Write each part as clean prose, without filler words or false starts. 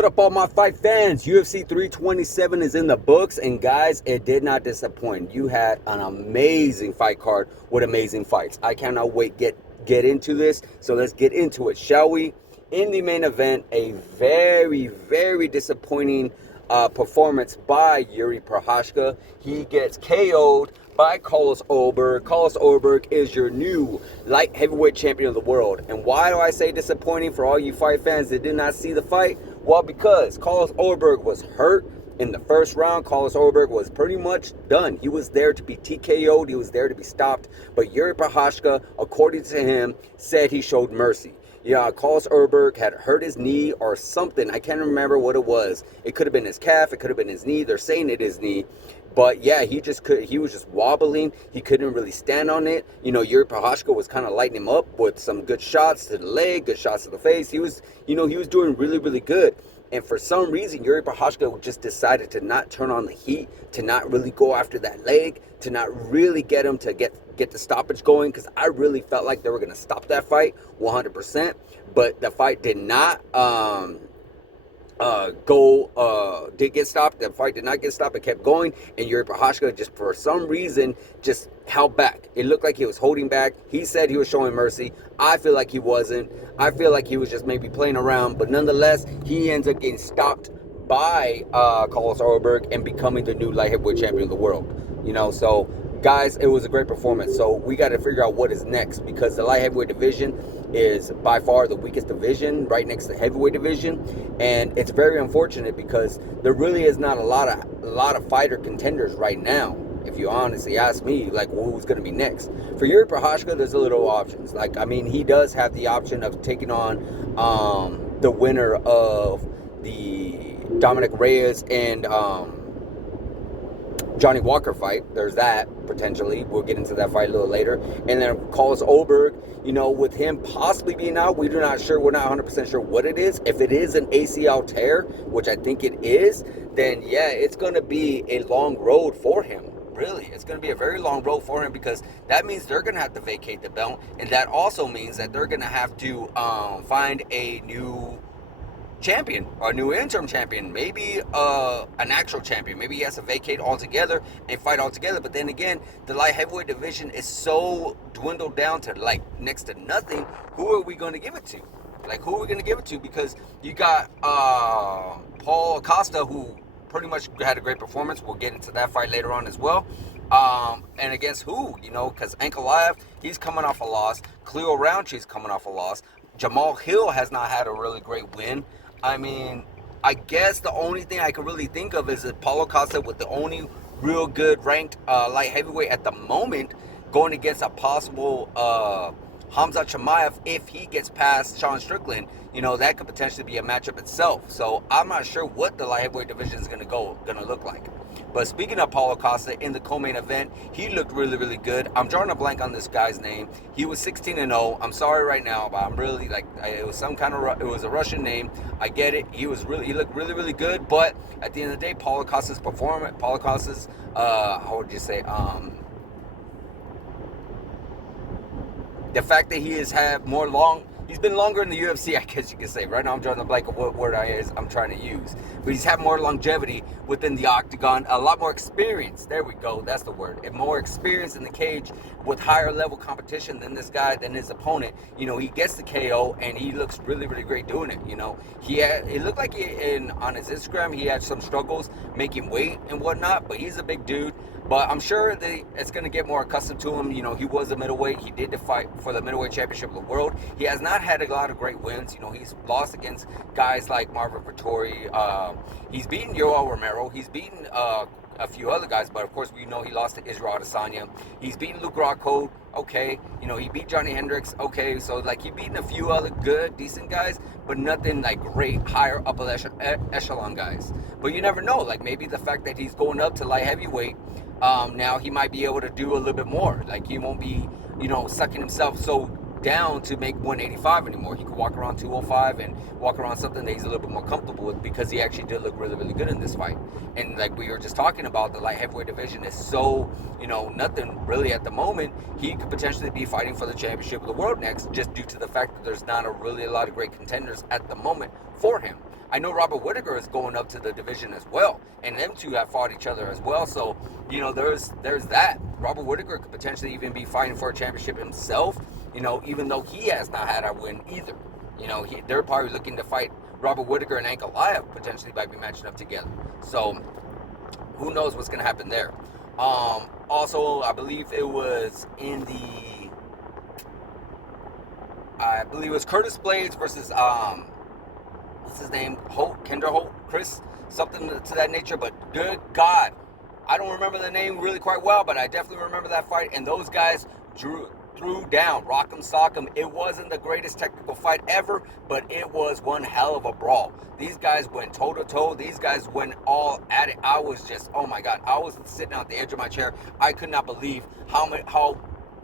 What up, all my fight fans? UFC 327 is in the books, and guys, it did not disappoint. You had an amazing fight card with amazing fights. I cannot wait get into this. So let's get into it, shall we? In the main event, a very disappointing performance by Yuri Prochazka. He gets KO'd by Carlos Ulberg. Carlos Ulberg is your new light heavyweight champion of the world. And why do I say disappointing for all you fight fans that did not see the fight? Well, because Carlos Ulberg was hurt in the first round. Carlos Ulberg was pretty much done. He was there to be TKO'd. He was there to be stopped. But Yuri Prochazka, according to him, said he showed mercy. Yeah, Carlos Ulberg had hurt his knee or something. I can't remember what it was. It could have been his calf. It could have been his knee. They're saying it is knee. But yeah, he was just wobbling. He couldn't really stand on it. You know, Yuri Prochazka was kind of lighting him up with some good shots to the leg, good shots to the face. He was doing really good. And for some reason, Yuri Prochazka just decided to not turn on the heat, to not really go after that leg, to not really get him to get the stoppage going, because I really felt like they were going to stop that fight 100%. But the fight did not did get stopped. The fight did not get stopped. It kept going, and Yuri Prochazka just for some reason just held back. It looked like he was holding back. He said he was showing mercy. I feel like he wasn't. I feel like he was just maybe playing around, but nonetheless, he ends up getting stopped by Carlos Ulberg and becoming the new light heavyweight champion of the world. You know, so guys, it was a great performance. So we got to figure out what is next, because the light heavyweight division is by far the weakest division, right next to the heavyweight division, and it's very unfortunate because there really is not a lot of fighter contenders right now. If you honestly ask me, like, who's going to be next? For Yuri Prochazka, there's a little options. Like, I mean, he does have the option of taking on the winner of the Dominic Reyes and Johnny Walker fight. There's that, potentially. We'll get into that fight a little later. And then Carlos Ulberg, you know, with him possibly being out, we're not 100% sure what it is. If it is an ACL tear, which I think it is, then yeah, it's going to be a long road for him. Really, it's going to be a very long road for him, because that means they're going to have to vacate the belt, and that also means that they're going to have to find a new champion, or a new interim champion, maybe an actual champion. Maybe he has to vacate altogether and fight altogether. But then again, the light heavyweight division is so dwindled down to like next to nothing. Who are we going to give it to? Like, who are we going to give it to? Because you got Paul Acosta, who pretty much had a great performance. We'll get into that fight later on as well. And against who? You know, because Ankalaev, he's coming off a loss. Khalil Roundtree's coming off a loss. Jamal Hill has not had a really great win. I mean, I guess the only thing I can really think of is that Paulo Costa, with the only real good ranked light heavyweight at the moment, going against a possible Hamza Chimaev. If he gets past Sean Strickland, you know, that could potentially be a matchup itself. So I'm not sure what the light heavyweight division is going to look like. But speaking of Paulo Costa, in the co-main event, he looked really good. I'm drawing a blank on this guy's name. He was 16-0. I'm sorry right now, but I'm really it was a Russian name. I get it. He looked really good. But at the end of the day, Paulo Costa's how would you say, the fact that he has had he's been longer in the UFC, I guess you could say. Right now I'm drawing a blank of what word I'm trying to use. But he's had more longevity within the octagon, a lot more experience. There we go, that's the word. And more experience in the cage with higher level competition than his opponent. You know, he gets the KO and he looks really great doing it. You know, it looked like on his Instagram he had some struggles making weight and whatnot, but he's a big dude. But I'm sure that it's going to get more accustomed to him. You know, he was a middleweight. He did the fight for the middleweight championship of the world. He has not had a lot of great wins. You know, he's lost against guys like Marvin Vettori. He's beaten Yoel Romero. He's beaten a few other guys, but of course we know he lost to Israel Adesanya. He's beaten Luke Rockhold. Okay, you know, he beat Johnny Hendricks. Okay, so like he beaten a few other good, decent guys, but nothing like great, higher upper echelon guys. But you never know. Like, maybe the fact that he's going up to light heavyweight, now he might be able to do a little bit more. Like, he won't be, you know, sucking himself so down to make 185 anymore. He could walk around 205 and walk around something that he's a little bit more comfortable with, because he actually did look really, really good in this fight. And like we were just talking about, the light heavyweight division is so, nothing really at the moment. He could potentially be fighting for the championship of the world next, just due to the fact that there's not a lot of great contenders at the moment for him. I know Robert Whittaker is going up to the division as well, and them two have fought each other as well. So, there's that. Robert Whittaker could potentially even be fighting for a championship himself, even though he has not had a win either. They're probably looking to fight Robert Whittaker and Ankalaev, potentially might be matching up together. So, who knows what's going to happen there. Also, I believe it was Curtis Blades versus, what's his name? Kendra Holt, Chris, something to that nature. But good God, I don't remember the name really quite well, but I definitely remember that fight. And those guys threw down, rock 'em, sock 'em. It wasn't the greatest technical fight ever, but it was one hell of a brawl. These guys went toe to toe. These guys went all at it. I was just, oh my God, I was sitting at the edge of my chair. I could not believe how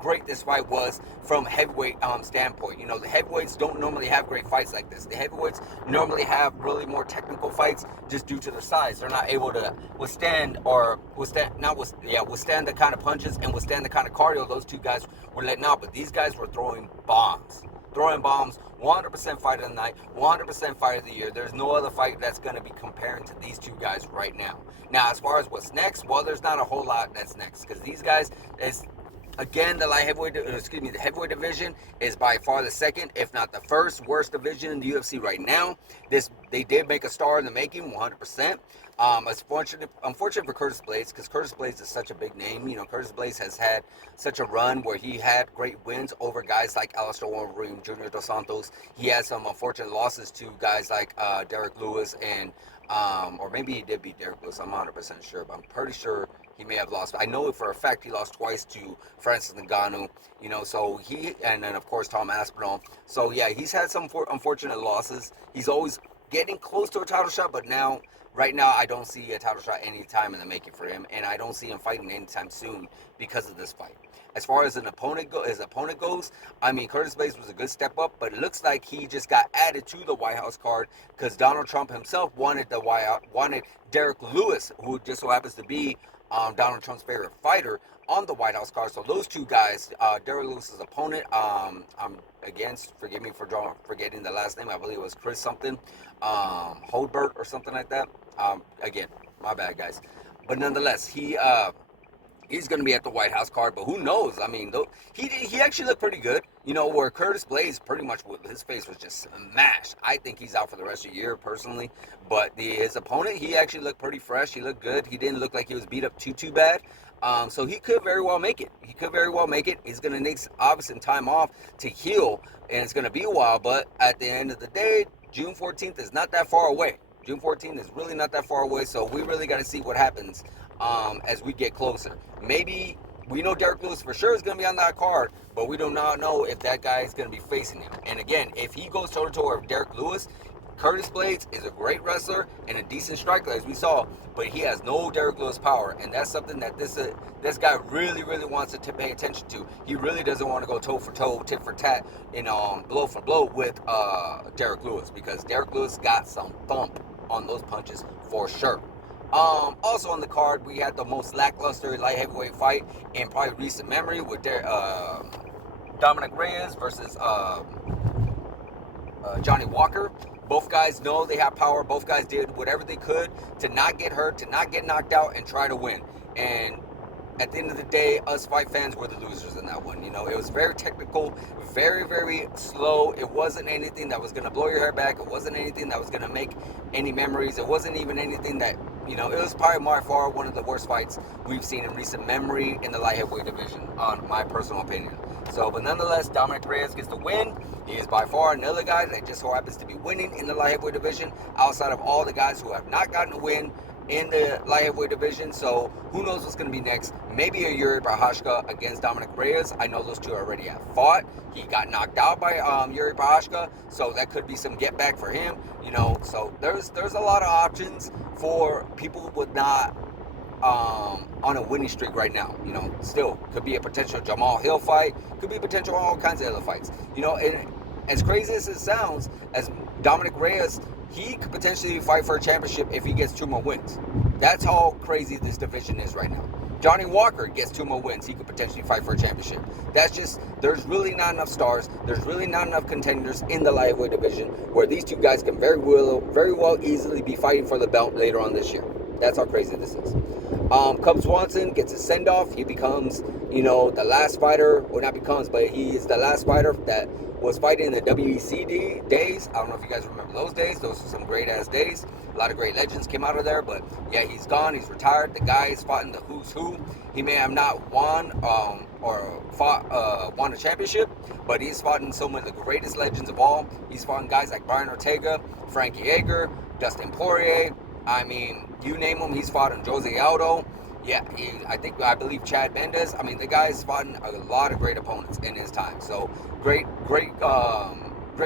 great this fight was from heavyweight standpoint. The heavyweights don't normally have great fights like this. The heavyweights normally have really more technical fights just due to their size. They're not able to withstand the kind of punches and withstand the kind of cardio those two guys were letting out. But these guys were throwing bombs. 100% fight of the night, 100% fight of the year. There's no other fight that's going to be comparing to these two guys right now. Now, as far as what's next, well, there's not a whole lot that's next, because these guys, again, the heavyweight division is by far the second, if not the first worst division in the UFC right now. They did make a star in the making, 100%. It's unfortunate for Curtis Blades, because Curtis Blades is such a big name. Curtis Blades has had such a run where he had great wins over guys like Alistair Overeem, Junior Dos Santos. He had some unfortunate losses to guys like Derek Lewis and, or maybe he did beat Derek Lewis. I'm 100% sure, but I'm pretty sure he may have lost. I know for a fact he lost twice to Francis Ngannou, so and then of course Tom Aspinall. So yeah, he's had some unfortunate losses. He's always getting close to a title shot, but right now, I don't see a title shot any time in the making for him, and I don't see him fighting anytime soon because of this fight. As far as his opponent goes, I mean, Curtis Blades was a good step up, but it looks like he just got added to the White House card because Donald Trump himself wanted Derek Lewis, who just so happens to be Donald Trump's favorite fighter, on the White House card. So those two guys, Derek Lewis's opponent, forgive me for forgetting the last name. I believe it was Chris something, Holdbert or something like that. Again, my bad, guys. But nonetheless, he's going to be at the White House card, but who knows? I mean, he actually looked pretty good. Where Curtis Blades pretty much, his face was just smashed. I think he's out for the rest of the year, personally. But his opponent, he actually looked pretty fresh. He looked good. He didn't look like he was beat up too bad. So he could very well make it. He's going to need, obviously, some time off to heal, and it's going to be a while. But at the end of the day, June 14th is not that far away. June 14th is really not that far away, so we really got to see what happens as we get closer. Maybe we know Derek Lewis for sure is going to be on that card, but we do not know if that guy is going to be facing him. And again, if he goes toe-to-toe with Derek Lewis, Curtis Blades is a great wrestler and a decent striker, as we saw, but he has no Derek Lewis power, and that's something that this guy really, really wants to pay attention to. He really doesn't want to go toe-for-toe, tit-for-tat, and blow-for-blow with Derek Lewis, because Derek Lewis got some thump on those punches for sure. Also on the card, we had the most lackluster light heavyweight fight in probably recent memory with Dominic Reyes versus Johnny Walker. Both guys know they have power. Both guys did whatever they could to not get hurt, to not get knocked out, and try to win. And at the end of the day, us fight fans were the losers in that one. It was very technical, very, very slow. It wasn't anything that was going to blow your hair back. It wasn't anything that was going to make any memories. It wasn't even anything that, it was probably by far one of the worst fights we've seen in recent memory in the light heavyweight division, on my personal opinion. So, but nonetheless, Dominic Reyes gets the win. He is by far another guy that just so happens to be winning in the light heavyweight division, outside of all the guys who have not gotten a win in the light heavyweight division. So who knows what's going to be next? Maybe a Yuri Prochazka against Dominic Reyes. I know those two already have fought. He got knocked out by Yuri Prochazka, so that could be some get back for him. So there's a lot of options for people who would not on a winning streak right now. You know, still could be a potential Jamal Hill fight, could be a potential all kinds of other fights. You know, and as crazy as it sounds, as Dominic Reyes, he could potentially fight for a championship if he gets 2 more wins. That's how crazy this division is right now. Johnny Walker gets 2 more wins, he could potentially fight for a championship. That's just, there's really not enough stars, there's really not enough contenders in the lightweight division where these two guys can very well easily be fighting for the belt later on this year. That's how crazy this is. Cub Swanson gets a send-off. He becomes, you know, the last fighter, or not becomes, but he is the last fighter that was fighting in the WEC days. I don't know if you guys remember those days. Those were some great-ass days. A lot of great legends came out of there, but yeah, he's gone. He's retired. The guy has fought in the who's who. He may have not won won a championship, but he's fought in some of the greatest legends of all. He's fought in guys like Brian Ortega, Frankie Edgar, Dustin Poirier. I mean, you name him, he's fought in Jose Aldo. Yeah, I believe Chad Mendes. I mean, the guy's fought in a lot of great opponents in his time. So great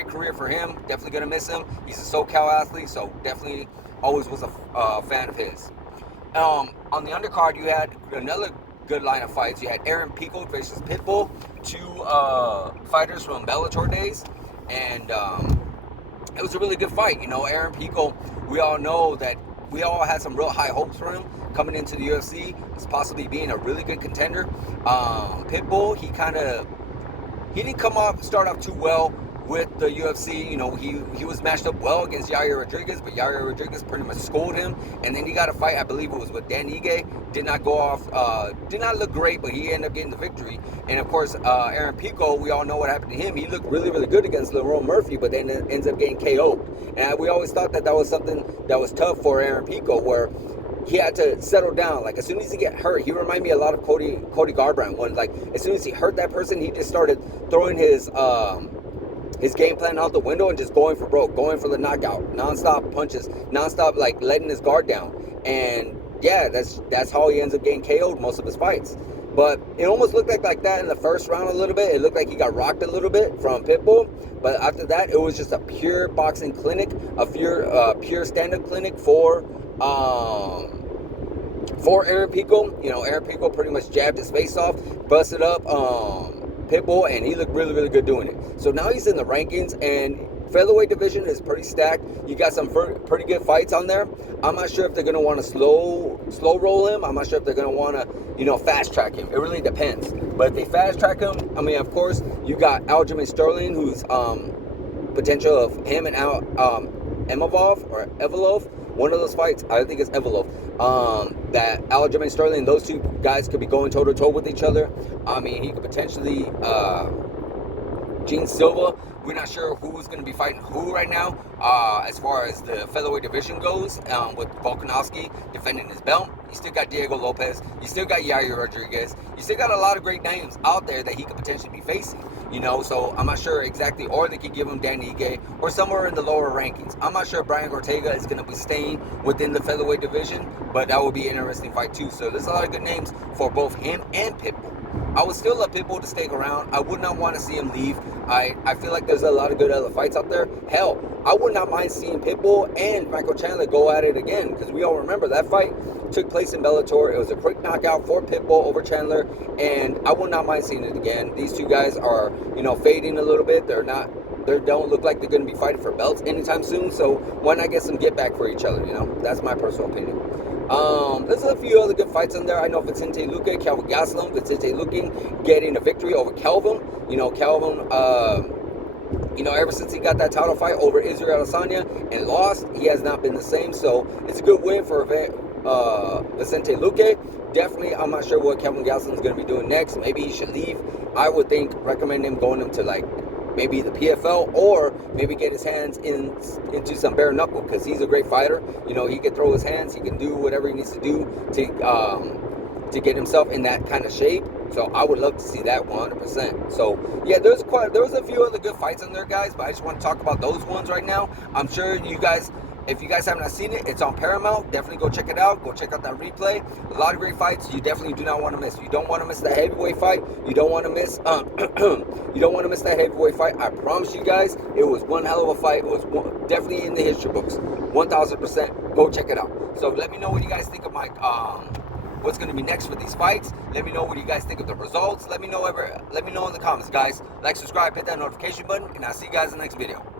career for him. Definitely gonna miss him. He's a SoCal athlete, so definitely always was a fan of his. On the undercard, you had another good line of fights. You had Aaron Pico versus Pitbull, 2 fighters from Bellator days, and it was a really good fight. You know, Aaron Pico, we all know that we all had some real high hopes for him coming into the UFC as possibly being a really good contender. Pitbull, he didn't start off too well with the UFC. You know, he was matched up well against Yair Rodriguez, but Yair Rodriguez pretty much schooled him. And then he got a fight, I believe it was with Dan Ige. Did not go off, did not look great, but he ended up getting the victory. And of course, Aaron Pico, we all know what happened to him. He looked really, really good against Lerone Murphy, but then ends up getting KO'd. And we always thought that was something that was tough for Aaron Pico, where he had to settle down. Like, as soon as he get hurt, he reminded me a lot of Cody Garbrandt. When, like, as soon as he hurt that person, he just started throwing his game plan out the window and just going for broke, going for the knockout, non-stop punches, non-stop, like, letting his guard down. And yeah, that's how he ends up getting KO'd most of his fights. But it almost looked like that in the first round a little bit. It looked like he got rocked a little bit from Pitbull. But after that, it was just a pure boxing clinic, a pure stand-up clinic for Aaron Pico. You know, Aaron Pico pretty much jabbed his face off, busted up Pitbull, and he looked really, really good doing it. So now he's in the rankings, and featherweight division is pretty stacked. You got some pretty good fights on there. I'm not sure if they're going to want to slow roll him. I'm not sure if they're going to want to, you know, fast track him. It really depends. But if they fast track him, I mean, of course, you got Aljamain Sterling, who's potential of him and Evolov. One of those fights, I think it's Evolov. That Aljamain Sterling, those two guys could be going toe-to-toe with each other. I mean, he could potentially Gene Silva. We're not sure who's going to be fighting who right now as far as the featherweight division goes, with Volkanovski defending his belt. You still got Diego Lopez. You still got Yair Rodriguez. You still got a lot of great names out there that he could potentially be facing. You know, so I'm not sure exactly, or they could give him Danny Ige or somewhere in the lower rankings. I'm not sure if Brian Ortega is going to be staying within the featherweight division, but that would be an interesting fight too. So there's a lot of good names for both him and Pitbull. I would still love Pitbull to stick around. I would not want to see him leave. I feel like there's a lot of good other fights out there. Hell, I would not mind seeing Pitbull and Michael Chandler go at it again, because we all remember that fight took place in Bellator. It was a quick knockout for Pitbull over Chandler, and I would not mind seeing it again. These two guys are, you know, fading a little bit. They don't look like they're going to be fighting for belts anytime soon, so why not get some get back for each other, you know? That's my personal opinion. There's a few other good fights in there. I know Vicente Luque, Kelvin Gastelum. Vicente Luque getting a victory over Kelvin. You know, Kelvin, you know, ever since he got that title fight over Israel Adesanya and lost, he has not been the same. So it's a good win for Vicente Luque. Definitely, I'm not sure what Kelvin Gastelum is going to be doing next. Maybe he should leave. I would recommend him going to, like, maybe the PFL, or maybe get his hands into some bare knuckle, because he's a great fighter. You know, he can throw his hands, he can do whatever he needs to do to get himself in that kind of shape. So I would love to see that 100%. So yeah, there was a few other good fights in there, guys, but I just want to talk about those ones right now. I'm sure you guys, if you guys have not seen it, it's on Paramount. Definitely go check it out. Go check out that replay. A lot of great fights you definitely do not want to miss. You don't want to miss the heavyweight fight. You don't want to miss you don't want to miss that heavyweight fight. I promise you guys, it was one hell of a fight. It was definitely in the history books. 1000%. Go check it out. So let me know what you guys think of my what's going to be next for these fights. Let me know what you guys think of the results. Let me know in the comments, guys. Like, subscribe, hit that notification button, and I'll see you guys in the next video.